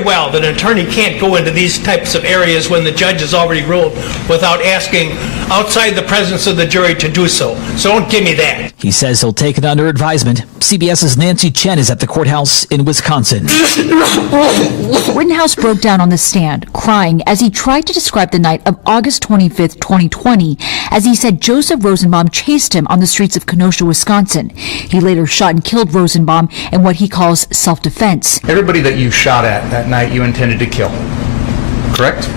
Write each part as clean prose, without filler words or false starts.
very well that an attorney can't go into these types of areas when the judge has already ruled without asking outside the presence of the jury to do so. So don't give me that. He says he'll take it under advisement. CBS's Nancy Chen is at the courthouse in Wisconsin. Rittenhouse broke down on the stand, crying as he tried to describe the night of August 25th, 2020, as he said Joseph Rosenbaum chased him on the streets of Kenosha, Wisconsin. He later shot and killed Rosenbaum in what he calls self-defense. Everybody that you shot at that night, you intended to kill, correct?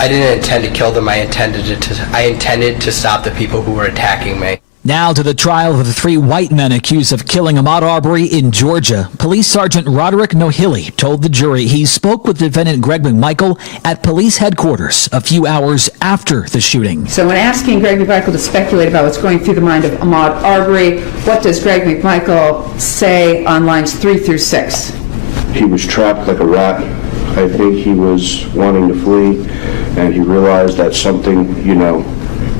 I didn't intend to kill them. I intended to stop the people who were attacking me. Now to the trial of the 3 white men accused of killing Ahmaud Arbery in Georgia. Police Sergeant Roderick Nohilly told the jury he spoke with defendant Greg McMichael at police headquarters a few hours after the shooting. So when asking Greg McMichael to speculate about what's going through the mind of Ahmaud Arbery, what does Greg McMichael say on lines 3 through 6? He was trapped like a rat. I think he was wanting to flee, and he realized that something,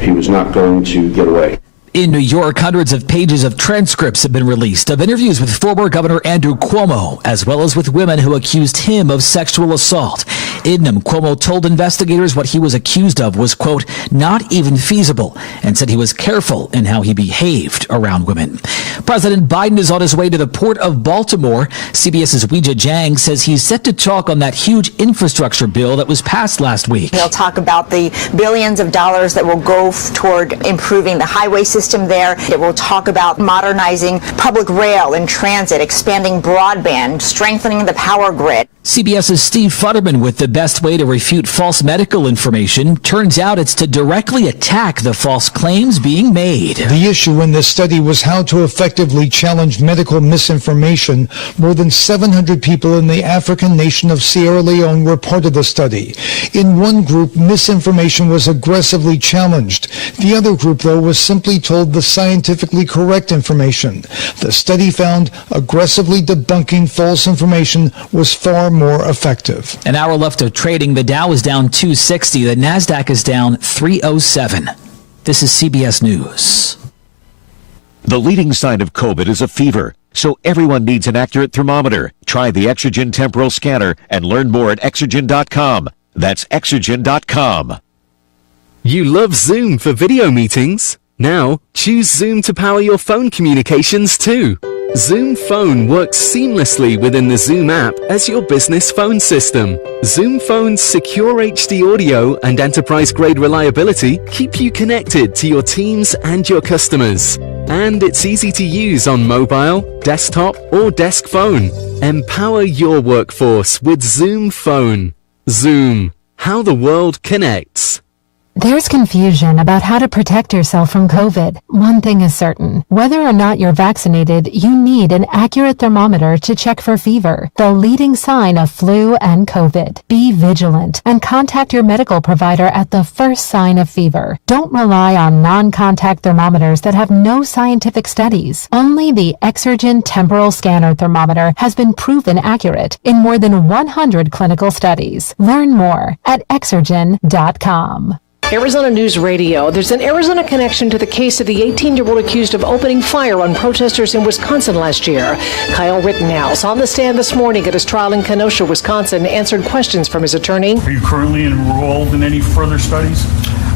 he was not going to get away. In New York, hundreds of pages of transcripts have been released of interviews with former Governor Andrew Cuomo, as well as with women who accused him of sexual assault. In them, Cuomo told investigators what he was accused of was, quote, not even feasible, and said he was careful in how he behaved around women. President Biden is on his way to the port of Baltimore. CBS's Weijia Jiang says he's set to talk on that huge infrastructure bill that was passed last week. He'll talk about the billions of dollars that will go toward improving the highway system there. It will talk about modernizing public rail and transit, expanding broadband, strengthening the power grid. CBS's Steve Futterman with the best way to refute false medical information. Turns out it's to directly attack the false claims being made. The issue in this study was how to effectively challenge medical misinformation. More than 700 people in the African nation of Sierra Leone were part of the study. In one group, misinformation was aggressively challenged. The other group, though, was simply told the scientifically correct information. The study found aggressively debunking false information was far more effective. An hour left of trading. The Dow is down 260. The Nasdaq is down 307. This is CBS News. The leading sign of COVID is a fever, so everyone needs an accurate thermometer. Try the Exergen temporal scanner and learn more at Exergen.com. That's Exergen.com. You love Zoom for video meetings? Now, choose Zoom to power your phone communications too. Zoom Phone works seamlessly within the Zoom app as your business phone system. Zoom Phone's secure HD audio and enterprise-grade reliability keep you connected to your teams and your customers. And it's easy to use on mobile, desktop, or desk phone. Empower your workforce with Zoom Phone. Zoom, how the world connects. There's confusion about how to protect yourself from COVID. One thing is certain. Whether or not you're vaccinated, you need an accurate thermometer to check for fever, the leading sign of flu and COVID. Be vigilant and contact your medical provider at the first sign of fever. Don't rely on non-contact thermometers that have no scientific studies. Only the Exergen temporal scanner thermometer has been proven accurate in more than 100 clinical studies. Learn more at Exergen.com. Arizona News Radio. There's an Arizona connection to the case of the 18-year-old accused of opening fire on protesters in Wisconsin last year. Kyle Rittenhouse, on the stand this morning at his trial in Kenosha, Wisconsin, answered questions from his attorney. Are you currently enrolled in any further studies?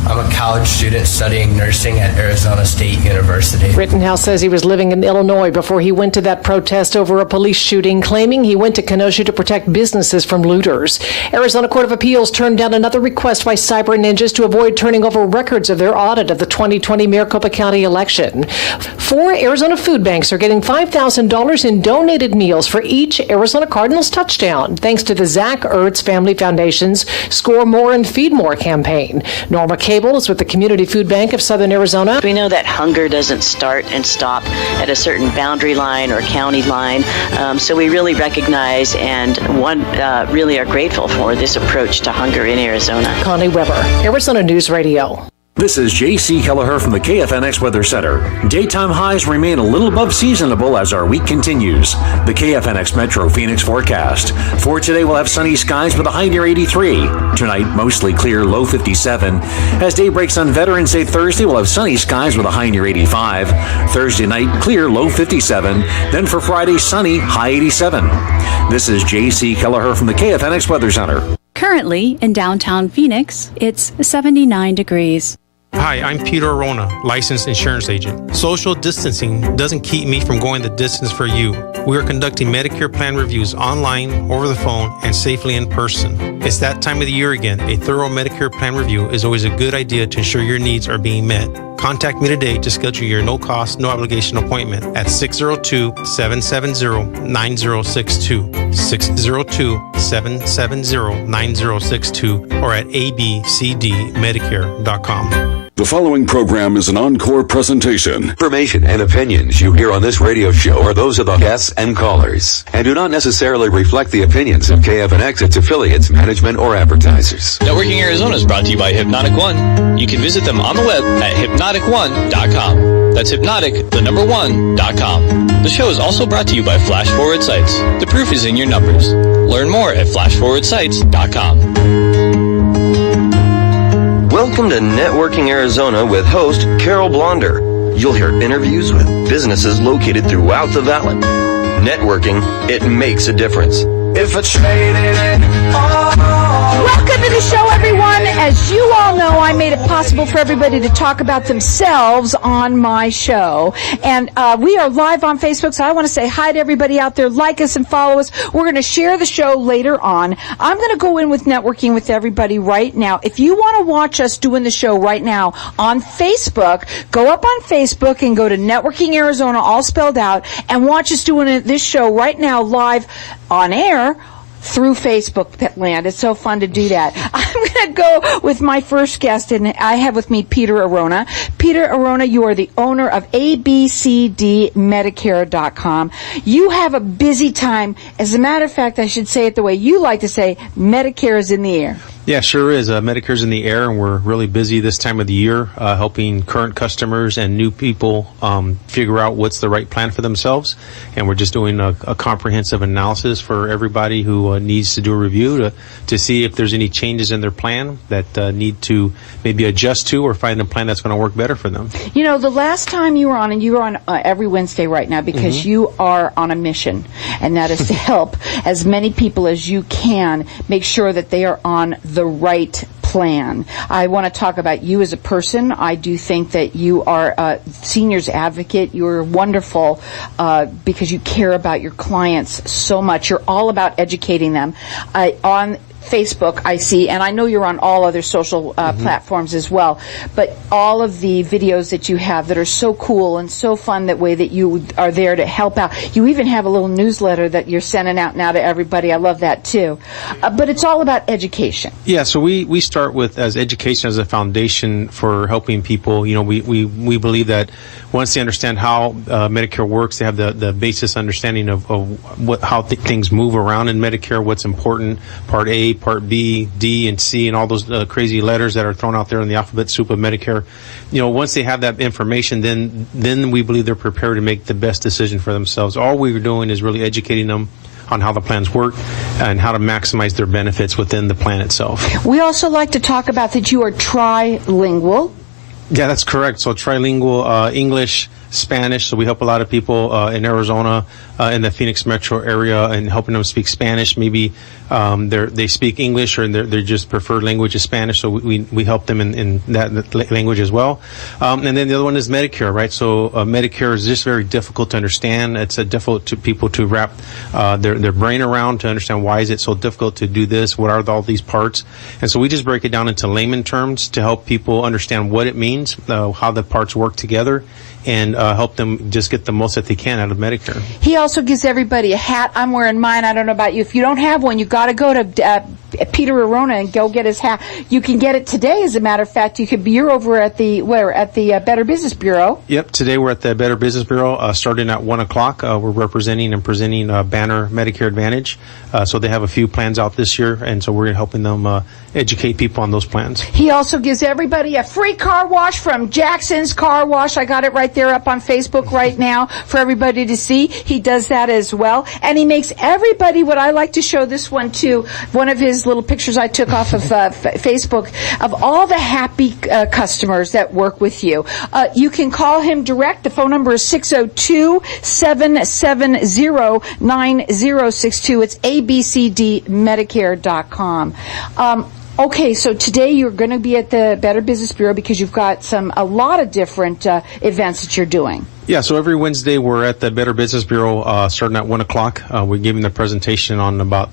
I'm a college student studying nursing at Arizona State University. Rittenhouse says he was living in Illinois before he went to that protest over a police shooting, claiming he went to Kenosha to protect businesses from looters. Arizona Court of Appeals turned down another request by cyber ninjas to avoid turning over records of their audit of the 2020 Maricopa County election. 4 Arizona food banks are getting $5,000 in donated meals for each Arizona Cardinals touchdown, thanks to the Zach Ertz Family Foundation's Score More and Feed More campaign. Norma Cable is with the Community Food Bank of Southern Arizona. We know that hunger doesn't start and stop at a certain boundary line or county line, so we really recognize and really are grateful for this approach to hunger in Arizona. Connie Weber, Arizona News Radio. This is J.C. Kelleher from the KFNX Weather Center. Daytime highs remain a little above seasonable as our week continues. The KFNX Metro Phoenix forecast. For today, we'll have sunny skies with a high near 83. Tonight, mostly clear, low 57. As day breaks on Veterans Day Thursday, we'll have sunny skies with a high near 85. Thursday night, clear, low 57. Then for Friday, sunny, high 87. This is J.C. Kelleher from the KFNX Weather Center. Currently, in downtown Phoenix, it's 79 degrees. Hi, I'm Peter Arona, licensed insurance agent. Social distancing doesn't keep me from going the distance for you. We are conducting Medicare plan reviews online, over the phone, and safely in person. It's that time of the year again. A thorough Medicare plan review is always a good idea to ensure your needs are being met. Contact me today to schedule your no-cost, no-obligation appointment at 602-770-9062, 602-770-9062, or at abcdmedicare.com. The following program is an encore presentation. Information and opinions you hear on this radio show are those of the guests and callers and do not necessarily reflect the opinions of KFNX, its affiliates, management, or advertisers. Networking Arizona is brought to you by Hypnotic One. You can visit them on the web at hypnotic1.com. That's hypnotic1.com. The show is also brought to you by Flash Forward Sites. The proof is in your numbers. Learn more at flashforwardsites.com. Welcome to Networking Arizona with host Carol Blonder. You'll hear interviews with businesses located throughout the valley. Networking, it makes a difference. If it's Welcome to the show, everyone. As you all know, I made it possible for everybody to talk about themselves on my show. And we are live on Facebook, so I want to say hi to everybody out there. Like us and follow us. We're going to share the show later on. I'm going to go in with networking with everybody right now. If you want to watch us doing the show right now on Facebook, go up on Facebook and go to Networking Arizona, all spelled out, and watch us doing this show right now live on air through Facebook land. It's so fun to do that. I'm going to go with my first guest, and I have with me Peter Arona. Peter Arona, you are the owner of abcdmedicare.com. You have a busy time. As a matter of fact, I should say it the way you like to say, Medicare is in the air. Yeah, sure is. Medicare's in the air, and we're really busy this time of the year helping current customers and new people figure out what's the right plan for themselves. And we're just doing a comprehensive analysis for everybody who needs to do a review to see if there's any changes in their plan that need to maybe adjust to or find a plan that's going to work better for them. You know, the last time you were on, and you were on every Wednesday right now because you are on a mission, and that is to help as many people as you can make sure that they are on the right plan. I want to talk about you as a person. I do think that you are a seniors advocate. You're wonderful because you care about your clients so much. You're all about educating them. On Facebook, I see, and I know you're on all other social platforms as well, but all of the videos that you have that are so cool and so fun, that way that you are there to help out. You even have a little newsletter that you're sending out now to everybody. I love that too. But it's all about education. Yeah, so we start with as education as a foundation for helping people. You know, we believe that once they understand how Medicare works, they have the basis understanding of how things move around in Medicare, what's important, Part A, Part B, D, and C, and all those crazy letters that are thrown out there in the alphabet soup of Medicare. You know, once they have that information, then we believe they're prepared to make the best decision for themselves. All we're doing is really educating them on how the plans work and how to maximize their benefits within the plan itself. We also like to talk about that you are trilingual. Yeah, that's correct. So trilingual, English, Spanish. So we help a lot of people in Arizona, in the Phoenix metro area, and helping them speak Spanish. Maybe they speak English, or their just preferred language is Spanish. So we help them in that language as well. And then the other one is Medicare, right? So Medicare is just very difficult to understand. It's difficult to people to wrap their brain around, to understand why is it so difficult to do this? What are all these parts? And so we just break it down into layman terms to help people understand what it means, how the parts work together, and help them just get the most that they can out of Medicare. He also gives everybody a hat. I'm wearing mine. I don't know about you. If you don't have one, you've got to go to Peter Arona and go get his hat. You can get it today, as a matter of fact. You're over at the Better Business Bureau. Yep, today we're at the Better Business Bureau, starting at 1 o'clock. We're representing and presenting Banner Medicare Advantage. So they have a few plans out this year, and so we're helping them educate people on those plans. He also gives everybody a free car wash from Jackson's Car Wash. I got it right there up on Facebook right now for everybody to see. He does that as well. And he makes everybody, what I like to show this one too, one of his little pictures I took off of Facebook of all the happy customers that work with you. You can call him direct. The phone number is 602-770-9062. It's abcdmedicare.com. Okay, so today you're going to be at the Better Business Bureau because you've got a lot of different events that you're doing. Yeah, so every Wednesday we're at the Better Business Bureau starting at 1 o'clock. We're giving the presentation on about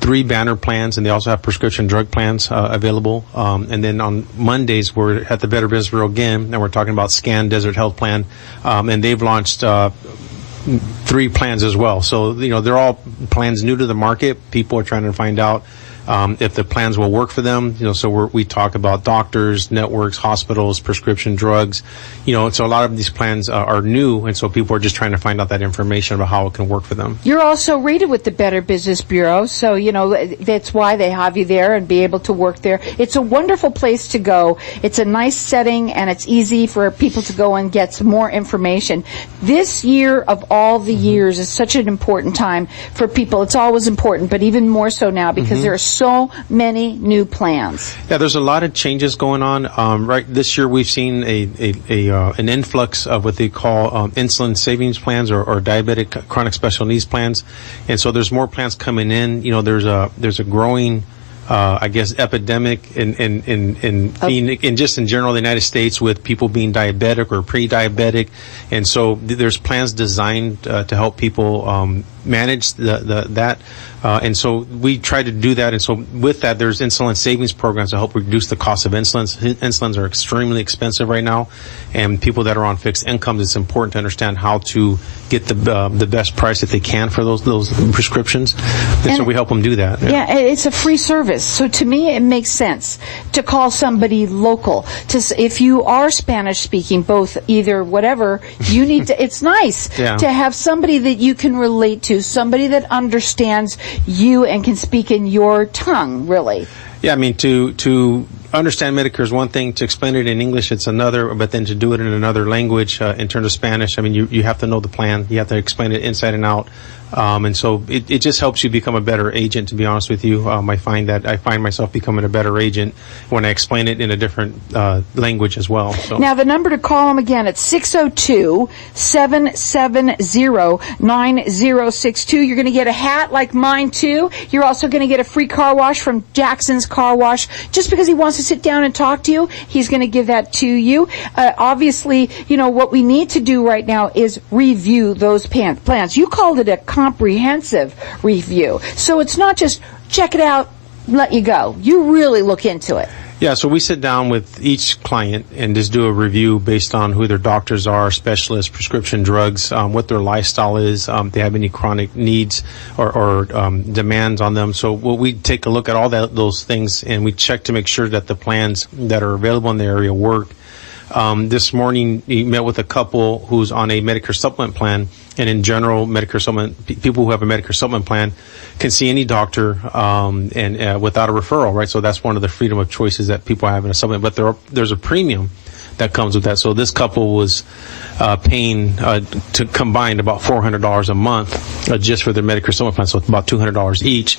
3 Banner plans, and they also have prescription drug plans available. And then on Mondays we're at the Better Business Bureau again, and we're talking about Scan Desert Health Plan. And they've launched 3 plans as well. So, they're all plans new to the market. People are trying to find out if the plans will work for them. So we talk about doctors, networks, hospitals, prescription drugs. So a lot of these plans are new, and so people are just trying to find out that information about how it can work for them. You're also rated with the Better Business Bureau, so that's why they have you there and be able to work there. It's a wonderful place to go. It's a nice setting, and it's easy for people to go and get some more information. This year of all the years is such an important time for people. It's always important, but even more so now because there are so many new plans. Yeah, there's a lot of changes going on. Right this year, we've seen an influx of what they call insulin savings plans or diabetic chronic special needs plans, and so there's more plans coming in. There's a growing epidemic in just in general the United States with people being diabetic or pre-diabetic, and so there's plans designed to help people manage that. And so we try to do that. And so with that, there's insulin savings programs to help reduce the cost of insulins. Insulins are extremely expensive right now. And people that are on fixed incomes, it's important to understand how to get the best price that they can for those prescriptions. And so we help them do that. Yeah, it's a free service. So to me, it makes sense to call somebody local. If you are Spanish speaking, both, either, whatever, you need to, it's nice to have somebody that you can relate to, somebody that understands you and can speak in your tongue, really. Yeah, I mean, to understand Medicare is one thing. To explain it in English, it's another. But then to do it in another language, in terms of Spanish, I mean, you have to know the plan. You have to explain it inside and out. And so it just helps you become a better agent, to be honest with you. I find myself becoming a better agent when I explain it in a different language as well. So. Now, the number to call them again, it's 602-770-9062. You're going to get a hat like mine, too. You're also going to get a free car wash from Jackson's Car Wash. Just because he wants to sit down and talk to you, he's going to give that to you. Obviously, what we need to do right now is review those plans. You called it a comprehensive review. So it's not just check it out, let you go. You really look into it. Yeah, so we sit down with each client and just do a review based on who their doctors are, specialists, prescription drugs, what their lifestyle is, if they have any chronic needs or demands on them. So we take a look at all those things, and we check to make sure that the plans that are available in the area work. This morning, we met with a couple who's on a Medicare supplement plan, and in general, Medicare supplement people who have a Medicare supplement plan can see any doctor and without a referral, right? So that's one of the freedom of choices that people have in a supplement. But there's a premium that comes with that. So this couple was paying to combined about $400 a month just for their Medicare supplement plan, so it's about $200 each,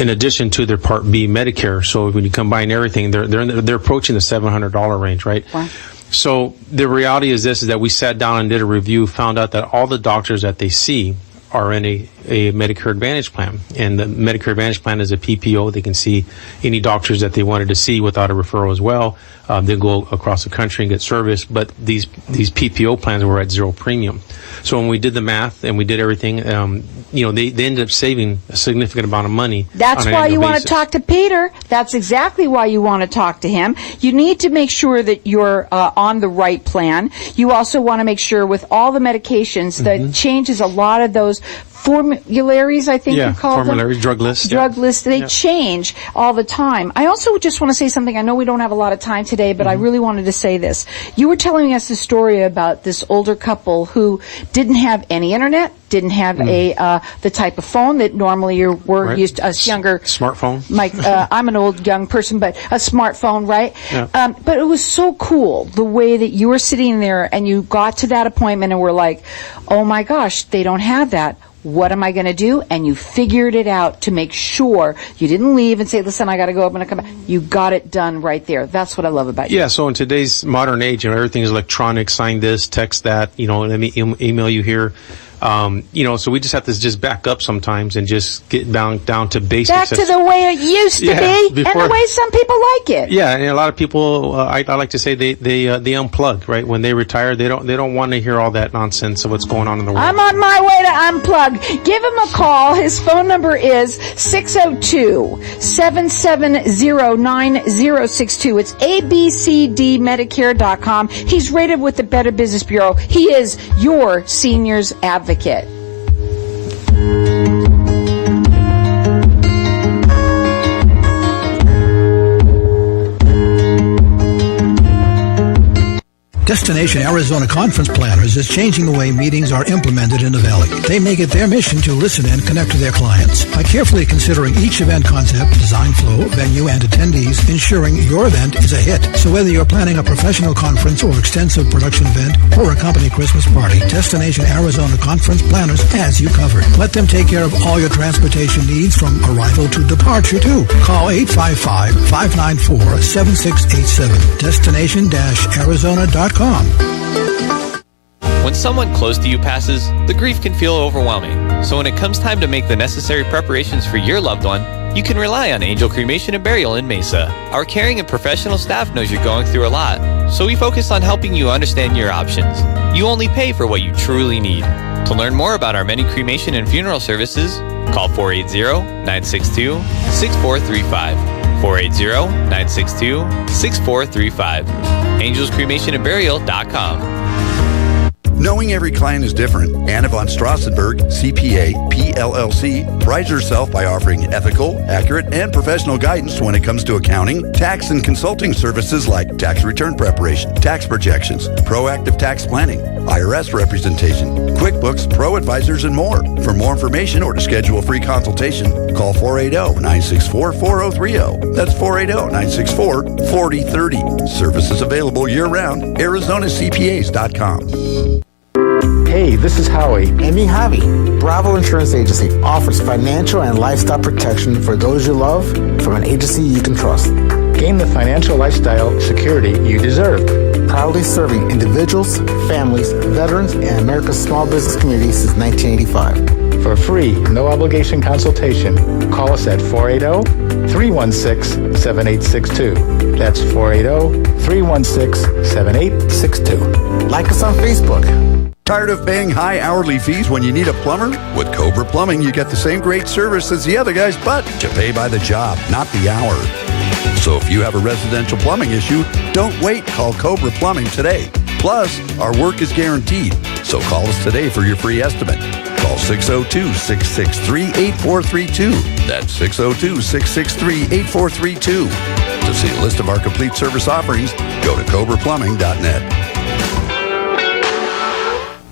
in addition to their Part B Medicare. So when you combine everything, they're approaching the $700 range, right? Wow. So the reality is that we sat down and did a review, found out that all the doctors that they see are in a Medicare Advantage plan. And the Medicare Advantage plan is a PPO. They can see any doctors that they wanted to see without a referral as well. They go across the country and get service. But these PPO plans were at zero premium. So when we did the math and we did everything, they ended up saving a significant amount of money. That's why you want to talk to Peter. That's exactly why you want to talk to him. You need to make sure that you're on the right plan. You also want to make sure with all the medications that changes a lot of those formularies, I think you call them. Formularies, drug lists. Drug lists, they change all the time. I also just want to say something. I know we don't have a lot of time today, but I really wanted to say this. You were telling us the story about this older couple who didn't have any internet, didn't have the type of phone that normally we're used to, us younger. Smartphone. Mike, I'm an old young person, but a smartphone, right? Yeah. But it was so cool the way that you were sitting there and you got to that appointment and were like, oh my gosh, they don't have that. What am I going to do? And you figured it out to make sure you didn't leave and say, listen, I got to go up and come back. You got it done right there. That's what I love about you. Yeah, so in today's modern age, everything is electronic, sign this, text that, let me email you here. So we just have to just back up sometimes and just get down to basics. Back to the way it used to be, and the way some people like it. Yeah, and a lot of people, I like to say they unplug, right? When they retire, they don't want to hear all that nonsense of what's going on in the world. I'm on my way to unplug. Give him a call. His phone number is 602-770-9062. It's abcdmedicare.com. He's rated with the Better Business Bureau. He is your seniors advocate. Destination Arizona Conference Planners is changing the way meetings are implemented in the Valley. They make it their mission to listen and connect to their clients by carefully considering each event concept, design flow, venue, and attendees, ensuring your event is a hit. So whether you're planning a professional conference or extensive production event or a company Christmas party, Destination Arizona Conference Planners has you covered. Let them take care of all your transportation needs from arrival to departure, too. Call 855-594-7687. Destination-Arizona.com. When someone close to you passes, the grief can feel overwhelming. So when it comes time to make the necessary preparations for your loved one, you can rely on Angel Cremation and Burial in Mesa. Our caring and professional staff knows you're going through a lot, so we focus on helping you understand your options. You only pay for what you truly need. To learn more about our many cremation and funeral services, call 480-962-6435. 480-962-6435. AngelsCremationandBurial.com. Knowing every client is different, Anna von Strassenberg, CPA, PLLC, prides herself by offering ethical, accurate, and professional guidance when it comes to accounting, tax, and consulting services like tax return preparation, tax projections, proactive tax planning, IRS representation, QuickBooks, Pro Advisors, and more. For more information or to schedule a free consultation, call 480-964-4030. That's 480-964-4030. Services available year-round, ArizonaCPAs.com. Hey, this is Howie. And me, Javi. Bravo Insurance Agency offers financial and lifestyle protection for those you love from an agency you can trust. Gain the financial lifestyle security you deserve. Proudly serving individuals, families, veterans, and America's small business community since 1985. For free, no obligation consultation, call us at 480-316-7862. That's 480-316-7862. Like us on Facebook. Tired of paying high hourly fees when you need a plumber? With Cobra Plumbing, you get the same great service as the other guys, but you pay by the job, not the hour. So if you have a residential plumbing issue, don't wait. Call Cobra Plumbing today. Plus, our work is guaranteed. So call us today for your free estimate. Call 602-663-8432. That's 602-663-8432. To see a list of our complete service offerings, go to cobraplumbing.net.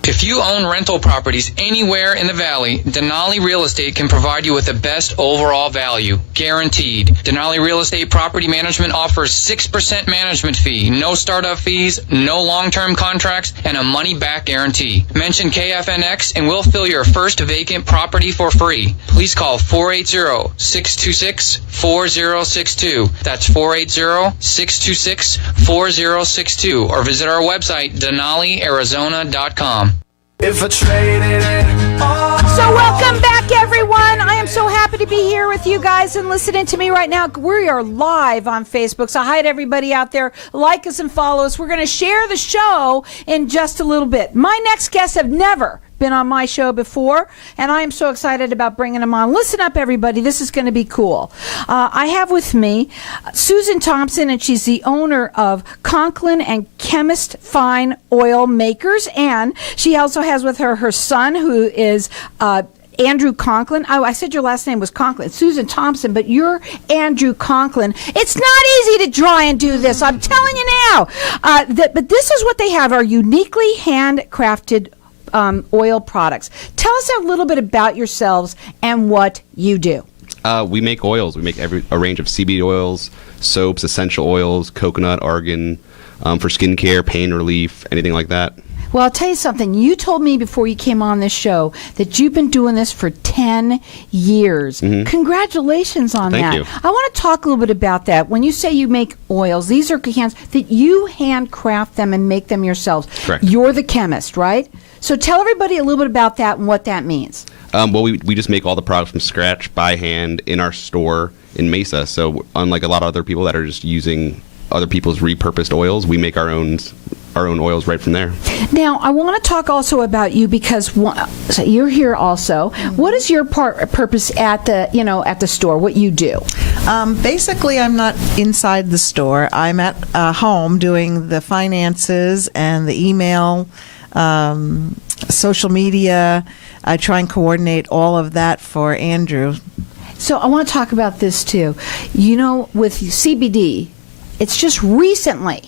If you own rental properties anywhere in the Valley, Denali Real Estate can provide you with the best overall value, guaranteed. Denali Real Estate Property Management offers 6% management fee, no startup fees, no long-term contracts, and a money-back guarantee. Mention KFNX and we'll fill your first vacant property for free. Please call 480-626-4062. That's 480-626-4062, or visit our website, DenaliArizona.com. If I traded it all. So welcome back, everyone. I am so happy to be here with you guys and listening to me right now. We are live on Facebook, so hi to everybody out there. Like us and follow us. We're going to share the show in just a little bit. My next guests have never been on my show before, and I am so excited about bringing them on. Listen up, everybody. This is going to be cool. I have with me Susan Thompson, and she's the owner of Conklin and Chemist Fine Oil Makers, and she also has with her her son, who is Andrew Conklin. Oh, I said your last name was Conklin. Susan Thompson, but you're Andrew Conklin. It's not easy to try and do this. I'm telling you now. But this is what they have, are uniquely handcrafted oil products. Tell us a little bit about yourselves and what you do. We make oils. We make a range of CBD oils, soaps, essential oils, coconut, argan, for skincare, pain relief, anything like that. Well, I'll tell you something. You told me before you came on this show that you've been doing this for 10 years. Mm-hmm. Congratulations on Thank that. you. I want to talk a little bit about that. When you say you make oils, these are cans that you handcraft them and make them yourselves. Correct. You're the chemist, right? So tell everybody a little bit about that and what that means. Well, we just make all the products from scratch by hand in our store in Mesa. So unlike a lot of other people that are just using other people's repurposed oils, we make our own oils right from there. Now, I want to talk also about you because so you're here also. What is your purpose at the store? What you do? Basically, I'm not inside the store. I'm at home doing the finances and the email, social media. I try and coordinate all of that for Andrew. So I want to talk about this too. With CBD, it's just recently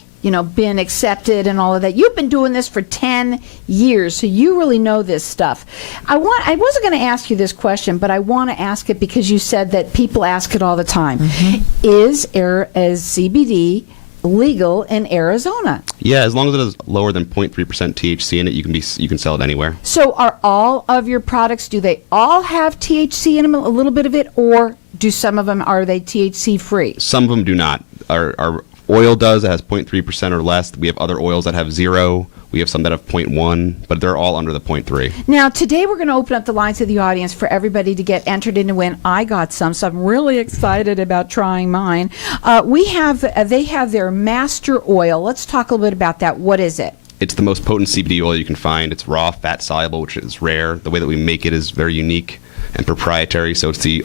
been accepted and all of that. You've been doing this for 10 years, so you really know this stuff. I wasn't going to ask you this question, but I want to ask it because you said that people ask it all the time. Mm-hmm. Is CBD legal in Arizona? Yeah, as long as it is lower than 0.3% THC in it, you can sell it anywhere. So are all of your products, do they all have THC in them, a little bit of it, or do some of them, are they THC free? Some of them do not. Our oil does. It has 0.3% or less. We have other oils that have 0. We have some that have 0.1, but they're all under the 0.3. Now, today we're going to open up the lines to the audience for everybody to get entered in to win. I got some, so I'm really excited about trying mine. They have their master oil. Let's talk a little bit about that. What is it? It's the most potent CBD oil you can find. It's raw, fat soluble, which is rare. The way that we make it is very unique and proprietary, so it's the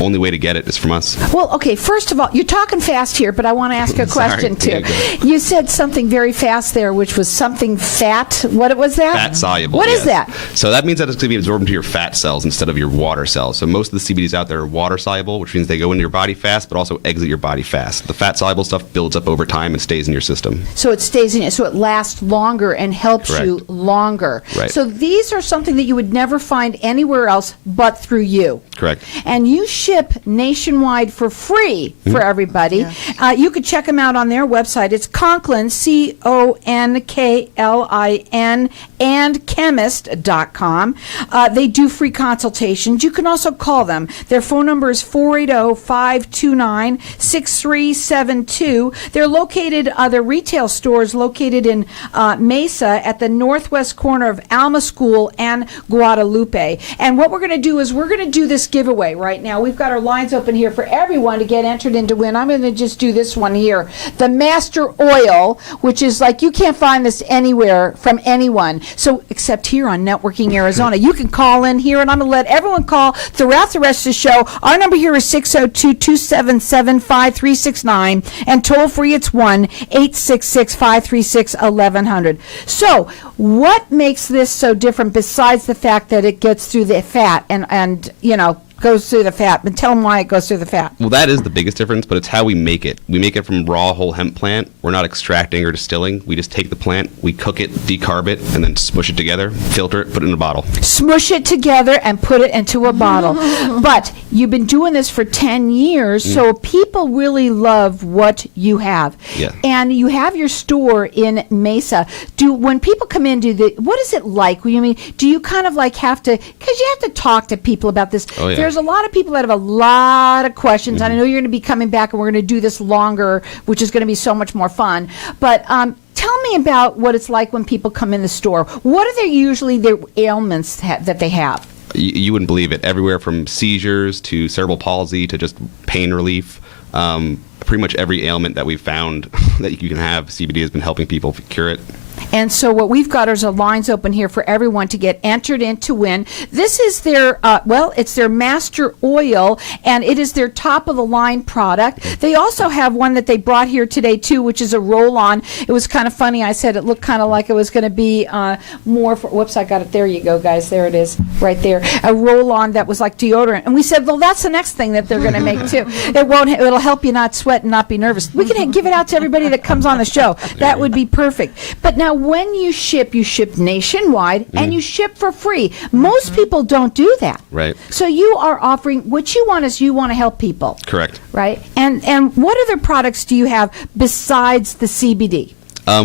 only way to get it is from us. Well, okay, first of all, you're talking fast here, but I want to ask a question too. You said something very fast there, which was something fat. What was that? Fat soluble. What is that? So that means that it's going to be absorbed into your fat cells instead of your water cells. So most of the CBDs out there are water soluble, which means they go into your body fast, but also exit your body fast. The fat soluble stuff builds up over time and stays in your system. So it stays in it, so it lasts longer and helps Correct. you longer. Right. So these are something that you would never find anywhere else but through you. Correct. And you ship nationwide for free for everybody. Yeah. You could check them out on their website. It's Conklin, CONKLIN, and chemist.com. They do free consultations. You can also call them. Their phone number is 480-529-6372. They're located, their retail stores located in Mesa at the northwest corner of Alma School and Guadalupe. And what we're going to do is we're going to do this giveaway right now. We've got our lines open here for everyone to get entered in to win. I'm going to just do this one here. The Master Oil, which is like you can't find this anywhere from anyone. So except here on Networking Arizona. You can call in here, and I'm going to let everyone call throughout the rest of the show. Our number here is 602-277-5369, and toll free it's 1-866-536-1100. So what makes this so different besides the fact that it gets through the fat and goes through the fat? But tell them why it goes through the fat. Well, that is the biggest difference, but it's how we make it. We make it from raw whole hemp plant. We're not extracting or distilling. We just take the plant, we cook it, decarb it, and then smush it together, filter it, put it in a bottle. Smush it together and put it into a bottle. But you've been doing this for 10 years, so people really love what you have. Yeah. And you have your store in Mesa. When people come in, what is it like? Do you kind of like have to, because you have to talk to people about this. Oh, yeah. There's a lot of people that have a lot of questions. And I know you're going to be coming back and we're going to do this longer, which is going to be so much more fun. But tell me about what it's like when people come in the store. What are usually their ailments that they have? You wouldn't believe it. Everywhere from seizures to cerebral palsy to just pain relief. Pretty much every ailment that we've found that you can have, CBD has been helping people cure it. And so what we've got is a lines open here for everyone to get entered in to win. This is their, it's their Master Oil, and it is their top-of-the-line product. They also have one that they brought here today, too, which is a roll-on. It was kind of funny. I said it looked kind of like it was going to be more for, whoops, I got it. There you go, guys. There it is, right there. A roll-on that was like deodorant. And we said, well, that's the next thing that they're going to make, too. It'll help you not sweat and not be nervous. We can give it out to everybody that comes on the show. That would be perfect. But now when you ship nationwide and you ship for free. Most people don't do that. Right. So you are offering, what you want is you want to help people. Correct. Right? And what other products do you have besides the CBD?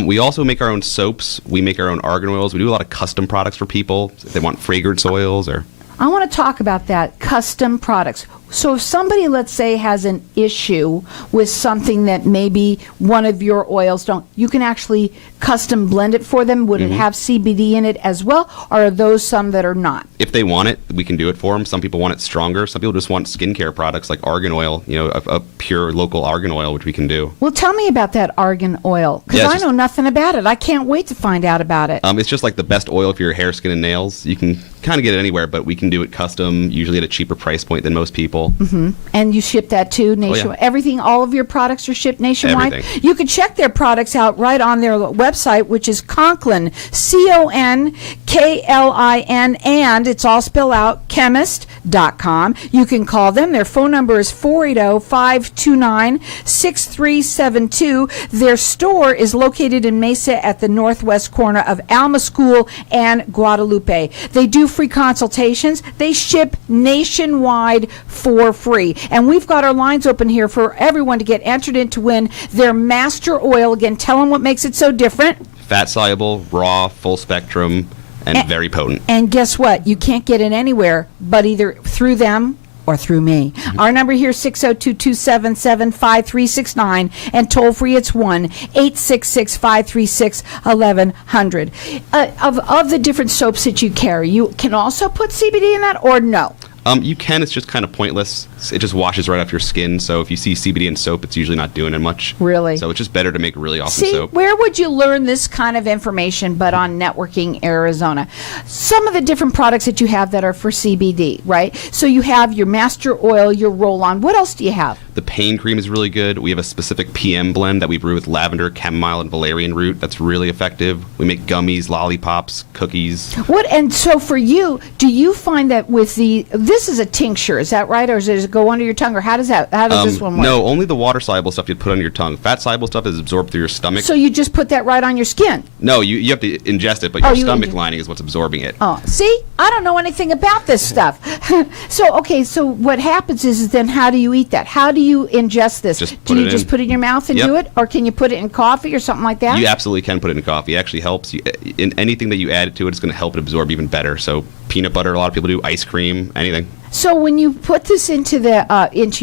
We also make our own soaps. We make our own argan oils. We do a lot of custom products for people if they want fragrance oils or... I want to talk about that, custom products. So if somebody, let's say, has an issue with something that maybe one of your oils don't, you can actually custom blend it for them. Would it have CBD in it as well, or are those some that are not? If they want it, we can do it for them. Some people want it stronger. Some people just want skincare products like argan oil, a pure local argan oil, which we can do. Well, tell me about that argan oil, because I know nothing about it. I can't wait to find out about it. It's just like the best oil for your hair, skin, and nails. You can kind of get it anywhere, but we can do it custom, usually at a cheaper price point than most people. And you ship that too nationwide? Everything, all of your products are shipped nationwide? Everything. You can check their products out right on their website, which is Conklin, Conklin, and it's all spelled out, chemist.com. You can call them. Their phone number is 480-529-6372. Their store is located in Mesa at the northwest corner of Alma School and Guadalupe. They do free consultations. They ship nationwide for free. And we've got our lines open here for everyone to get entered in to win their Master Oil. Again, tell them what makes it so different. Fat soluble, raw, full spectrum, and very potent. And guess what? You can't get it anywhere but either through them or through me. Our number here is 602-277-5369, and toll free it's 1-866-536-1100. Of the different soaps that you carry, you can also put CBD in that, or no? You can. It's just kind of pointless. It just washes right off your skin. So if you see CBD in soap, it's usually not doing it much. Really? So it's just better to make really awesome soap. Where would you learn this kind of information but on Networking Arizona? Some of the different products that you have that are for CBD, right? So you have your Master Oil, your roll-on. What else do you have? The pain cream is really good. We have a specific PM blend that we brew with lavender, chamomile, and valerian root. That's really effective. We make gummies, lollipops, cookies. And so for you, do you find that with this is a tincture, is that right? Or does it go under your tongue? Or how does this one work? No, only the water-soluble stuff you'd put on your tongue. Fat-soluble stuff is absorbed through your stomach. So you just put that right on your skin? No, you have to ingest it, but your stomach lining is what's absorbing it. Oh, see? I don't know anything about this stuff. So what happens is then how do you eat that? How do you ingest this? Do you just put it in your mouth and do it? Or can you put it in coffee or something like that? You absolutely can put it in coffee. It actually helps. In anything that you add to it, it's going to help it absorb even better. So peanut butter, a lot of people do, ice cream, anything. So when you put this into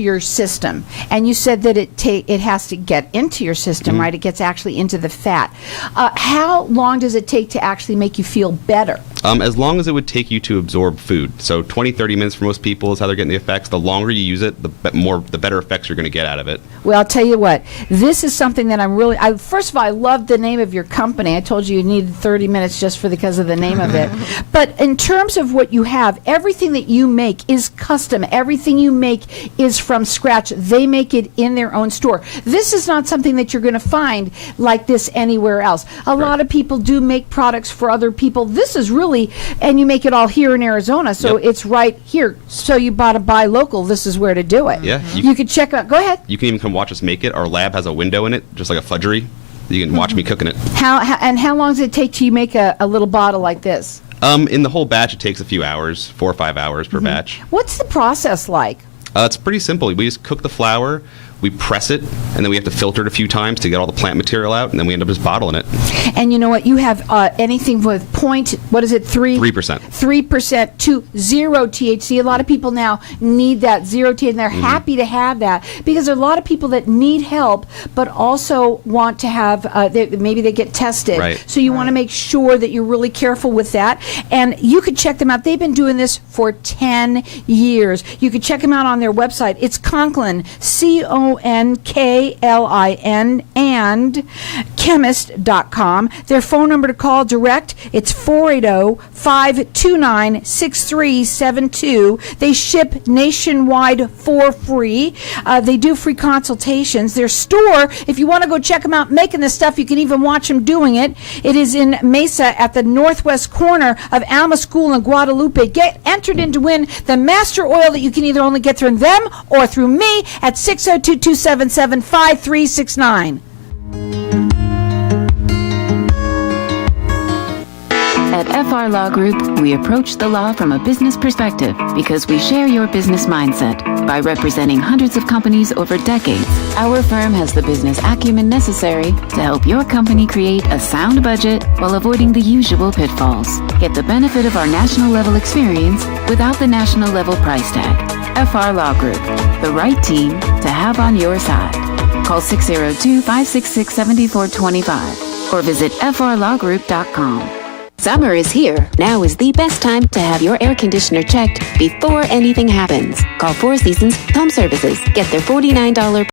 your system, and you said that it has to get into your system, right? It gets actually into the fat. How long does it take to actually make you feel better? As long as it would take you to absorb food. So 20, 30 minutes for most people is how they're getting the effects. The longer you use it, the better effects you're going to get out of it. Well, I'll tell you what. This is something that first of all, I love the name of your company. I told you needed 30 minutes just because of the name of it. But in terms of what you have, everything that you make is custom. Everything you make is from scratch. They make it in their own store. This is not something that you're going to find like this anywhere else. A lot of people do make products for other people. This is really, and you make it all here in Arizona, so it's right here. So you bought to buy local, this is where to do it. Yeah. You can check out, go ahead. You can even come watch us make it. Our lab has a window in it, just like a fudgery. You can watch me cooking it. How long does it take till you make a little bottle like this? In the whole batch, it takes a few hours, 4 or 5 hours per batch. What's the process like? It's pretty simple. We just cook the flour, we press it, and then we have to filter it a few times to get all the plant material out, and then we end up just bottling it. And you know what? You have anything with 3%? 3% to 0 THC. A lot of people now need that 0 THC, and they're happy to have that because there are a lot of people that need help, but also want to have, maybe they get tested. Right. So you want to make sure that you're really careful with that. And you could check them out. They've been doing this for 10 years. You could check them out on their website. It's Conklin, CONKLIN, and chemist.com. Their phone number to call direct, it's 480-529-6372. They ship nationwide for free. They do free consultations. Their store, if you want to go check them out making this stuff, you can even watch them doing it. It is in Mesa at the northwest corner of Alma School in Guadalupe. Get entered in to win the master oil that you can either only get through them or through me at 602-277-5369. At FR Law Group, we approach the law from a business perspective because we share your business mindset. By representing hundreds of companies over decades, our firm has the business acumen necessary to help your company create a sound budget while avoiding the usual pitfalls. Get the benefit of our national level experience without the national level price tag. FR Law Group, the right team to have on your side. Call 602-566-7425 or visit frlawgroup.com. Summer is here. Now is the best time to have your air conditioner checked before anything happens. Call Four Seasons Home Services. Get their $49